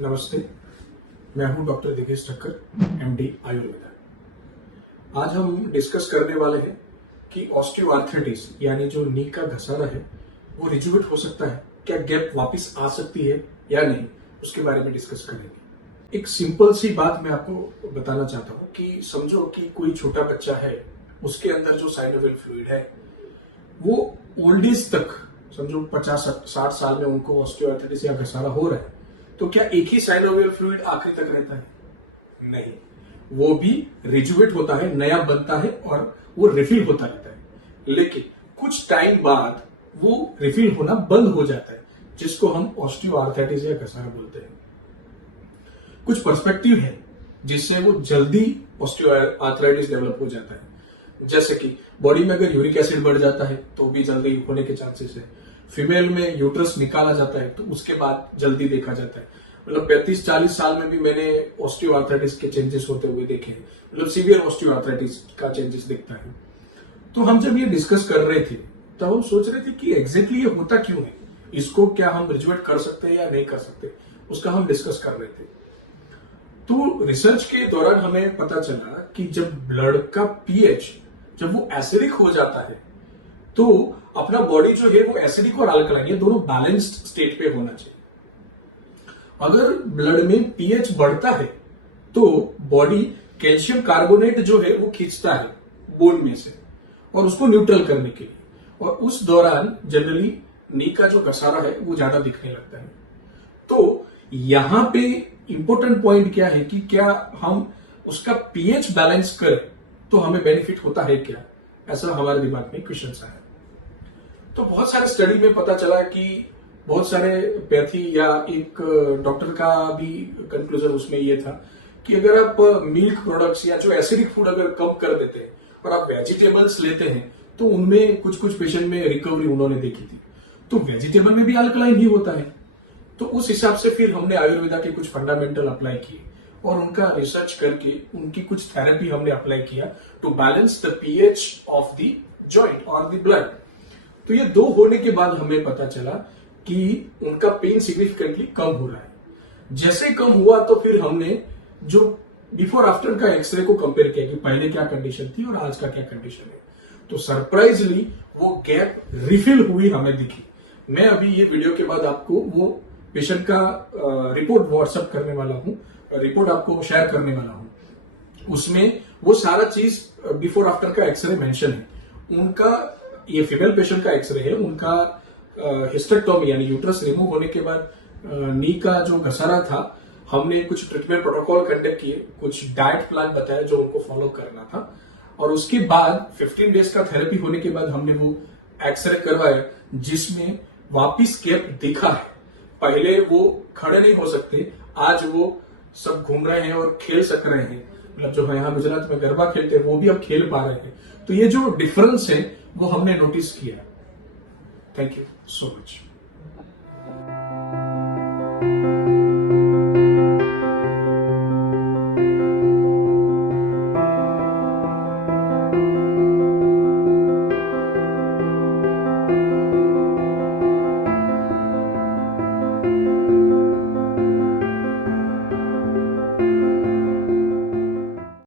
नमस्ते, मैं हूं डॉक्टर दिगेश ठक्कर, एमडी आयुर्वेदा। आज हम डिस्कस करने वाले हैं कि ऑस्टियोआर्थराइटिस यानी जो नी का घसारा है वो रिजुवेट हो सकता है, क्या गैप वापस आ सकती है या नहीं, उसके बारे में डिस्कस करेंगे। एक सिंपल सी बात मैं आपको बताना चाहता हूं कि समझो कि कोई छोटा बच्चा है, उसके अंदर जो साइनोवियल फ्लूइड है वो ओल्ड एज तक, समझो 50-60 साल में उनको ऑस्टियोआर्थराइटिस या घसारा हो रहा है, तो क्या एक ही साइनोवियल फ्लूइड आखिरी तक रहता है? नहीं, वो भी रिजुवेट होता है, नया बनता है और वो रिफिल होता रहता है। लेकिन कुछ टाइम बाद वो रिफिल होना बंद हो जाता है, जिसको हम ऑस्टियोआर्थराइटिस या घसारा बोलते हैं। कुछ पर्सपेक्टिव है जिससे वो जल्दी ऑस्टियोआर्थराइटिस डेवलप हो जाता है, जैसे कि बॉडी में अगर यूरिक एसिड बढ़ जाता है तो भी जल्दी होने के चांसेस है। फीमेल में यूट्रस निकाला जाता है तो उसके बाद जल्दी देखा जाता है। मतलब 35-40 साल में भी मैंने ऑस्टियोआर्थराइटिस के चेंजेस होते हुए देखे हैं, मतलब सीवियर ऑस्टियोआर्थराइटिस का चेंजेस दिखता है। तो हम जब ये डिस्कस कर रहे थे तब हम सोच रहे थे कि एग्जैक्टली ये होता क्यों है, इसको क्या हम रिजुवेट कर सकते हैं या नहीं कर सकते, उसका हम डिस्कस कर रहे थे। तो रिसर्च के दौरान हमें पता चला कि जब ब्लड का पीएच जब वो एसिडिक हो जाता है तो अपना बॉडी जो है वो एसिडिक और अल्कलाइन ये दोनों बैलेंस्ड स्टेट पे होना चाहिए। अगर ब्लड में पीएच बढ़ता है तो बॉडी कैल्शियम कार्बोनेट जो है वो खींचता है बोन में से और उसको न्यूट्रल करने के लिए, और उस दौरान जनरली नी का जो घसारा है वो ज्यादा दिखने लगता है। तो यहां पे इंपॉर्टेंट पॉइंट क्या है कि क्या हम उसका पीएच बैलेंस करें तो हमें बेनिफिट होता है क्या, ऐसा हमारे दिमाग में क्वेश्चन आया। तो बहुत सारे स्टडी में पता चला कि बहुत सारे पैथी या एक डॉक्टर का भी कंक्लूजन उसमें ये था कि अगर आप मिल्क प्रोडक्ट्स या जो एसिडिक फूड अगर कम कर देते हैं और आप वेजिटेबल्स लेते हैं तो उनमें कुछ कुछ पेशेंट में रिकवरी उन्होंने देखी थी। तो वेजिटेबल में भी अल्कलाइन ही होता है, तो उस हिसाब से फिर हमने आयुर्वेदा के कुछ फंडामेंटल अप्लाई किए और उनका रिसर्च करके उनकी कुछ थेरेपी हमने अप्लाई किया to balance the pH of the joint और द ब्लड। तो ये दो होने के बाद हमें पता चला कि उनका पेन सिग्निफिकेंटली कम हो रहा है। जैसे कम हुआ तो फिर हमने जो बिफोर आफ्टर का एक्सरे को कंपेयर किया कि पहले क्या कंडीशन थी और आज का क्या कंडीशन है, तो सरप्राइजली वो गैप रिफिल हुई हमें दिखी। मैं अभी ये वीडियो के बाद आपको वो पेशेंट का रिपोर्ट व्हाट्सएप करने वाला हूं, रिपोर्ट आपको शेयर करने वाला हूं। उसमें वो सारा चीज बिफोर आफ्टर का एक्सरे मेंशन है। उनका ये फीमेल पेशेंट का एक्सरे है, उनका हिस्टेक्टोमी यानी यूट्रस रिमूव होने के बाद नी का जो घसारा था, हमने कुछ ट्रीटमेंट प्रोटोकॉल कंडक्ट किए, कुछ डाइट प्लान बताया जो उनको फॉलो करना था, और उसके बाद 15 डेज का थेरेपी होने के बाद हमने वो एक्सरे करवाया जिसमें वापिस गैप दिखा है। पहले वो खड़े नहीं हो सकते, आज वो सब घूम रहे हैं और खेल सक रहे हैं, मतलब जो यहाँ गुजरात में गरबा खेलते हैं वो भी अब खेल पा रहे हैं। तो ये जो डिफरेंस है वो हमने नोटिस किया। Thank you so much.